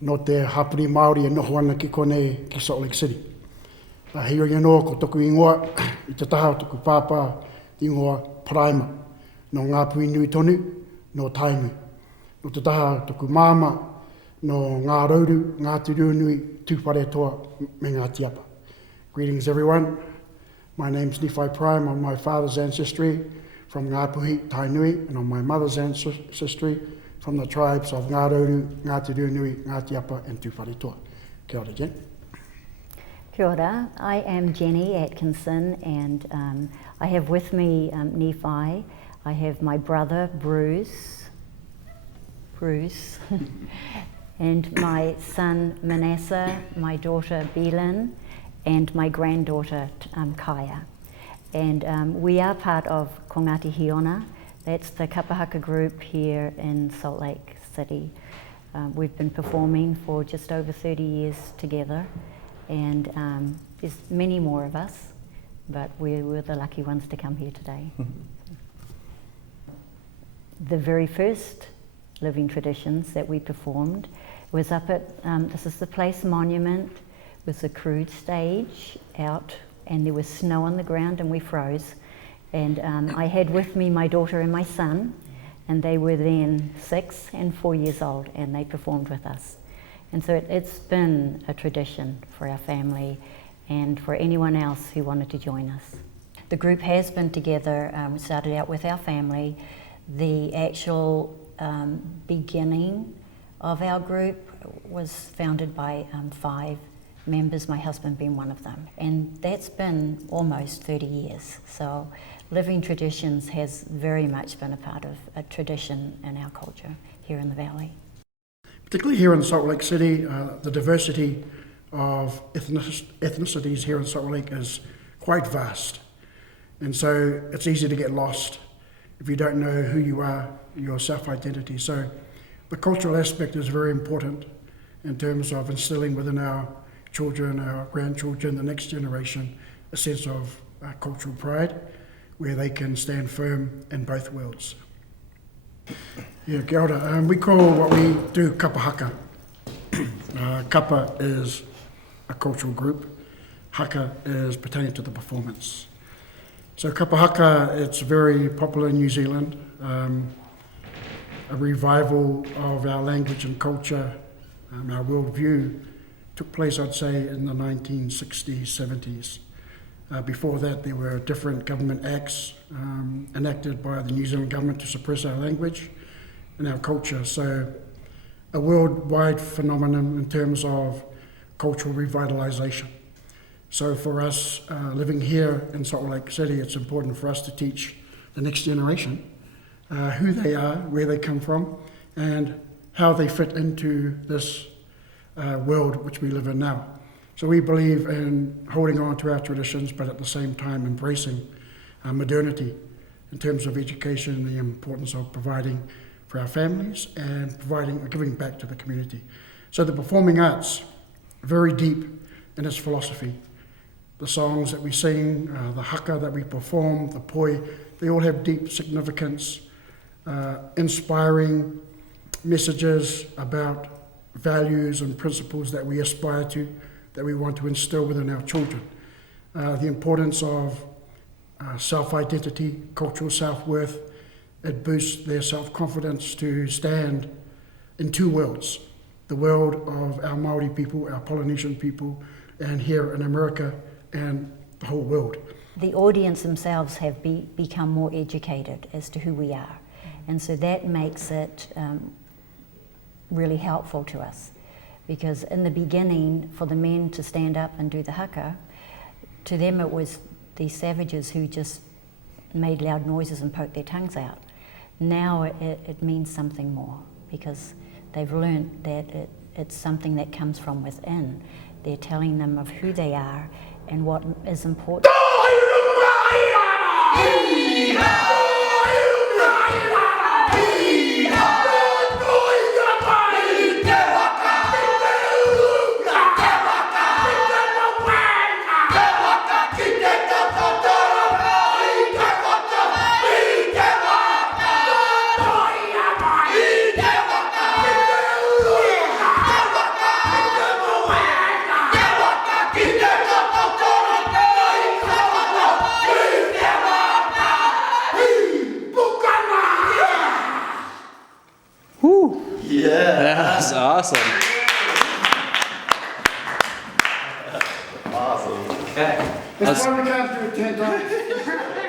no te hapuri Mauri e noho ana ki kone ki Salt Lake City. Heo ingoa ko toku ingoa i te taha o toku pāpā ingoa Paraima, no ngā pui nui tonu, no tainui. No te taha toku māma, no ngā rauru, ngā te nui, tūwhare toa me ngā tiapa. Greetings everyone. My name's Nephi Prime on my father's ancestry from Ngāpuhi, Tainui, and on my mother's ancestry from the tribes of Ngā Rauru, Ngā Te Nui, Ngā Tiapa, and Tūwhare Toa. Kia ora, Jen. Kia ora. I am Jenny Atkinson, and I have with me Nephi. I have my brother Bruce, and my son Manasseh, my daughter Belin, and my granddaughter Kaya. And we are part of Ko Ngāti Hiona. That's the kapahaka group here in Salt Lake City. We've been performing for just over 30 years together, and there's many more of us, but we were the lucky ones to come here today. The very first living traditions that we performed was up at, this is the Place Monument, with a crude stage out, and there was snow on the ground and we froze. And I had with me my daughter and my son, and they were then 6 and 4 years old, and they performed with us. And so it's been a tradition for our family and for anyone else who wanted to join us. The group has been together. We started out with our family. The actual beginning of our group was founded by 5 members, my husband being one of them, and that's been almost 30 years. So living traditions has very much been a part of a tradition in our culture here in the Valley. Particularly here in Salt Lake City, the diversity of ethnicities here in Salt Lake is quite vast, and so it's easy to get lost if you don't know who you are, your self-identity. So the cultural aspect is very important in terms of instilling within our children, our grandchildren, the next generation, a sense of cultural pride where they can stand firm in both worlds. Yeah, kia ora. We call what we do kapahaka. Kapa is a cultural group. Haka is pertaining to the performance. So kapahaka, it's very popular in New Zealand. A revival of our language and culture, our worldview, took place, I'd say, in the 1960s, 70s. Before that, there were different government acts enacted by the New Zealand government to suppress our language and our culture. So a worldwide phenomenon in terms of cultural revitalization. So for us, living here in Salt Lake City, it's important for us to teach the next generation who they are, where they come from, and how they fit into this world which we live in now. So we believe in holding on to our traditions, but at the same time embracing modernity in terms of education, the importance of providing for our families and giving back to the community. So the performing arts, very deep in its philosophy. The songs that we sing, the haka that we perform, the poi, they all have deep significance, inspiring messages about values and principles that we aspire to, that we want to instill within our children. The importance of self-identity, cultural self-worth, it boosts their self-confidence to stand in 2 worlds, the world of our Maori people, our Polynesian people, and here in America and the whole world. The audience themselves have become more educated as to who we are, and so that makes it really helpful to us, because in the beginning, for the men to stand up and do the haka, to them it was these savages who just made loud noises and poked their tongues out. Now it means something more, because they've learned that it's something that comes from within. They're telling them of who they are and what is important. Yeah. That's awesome. Awesome. Okay. It's why we can't do it 10 times.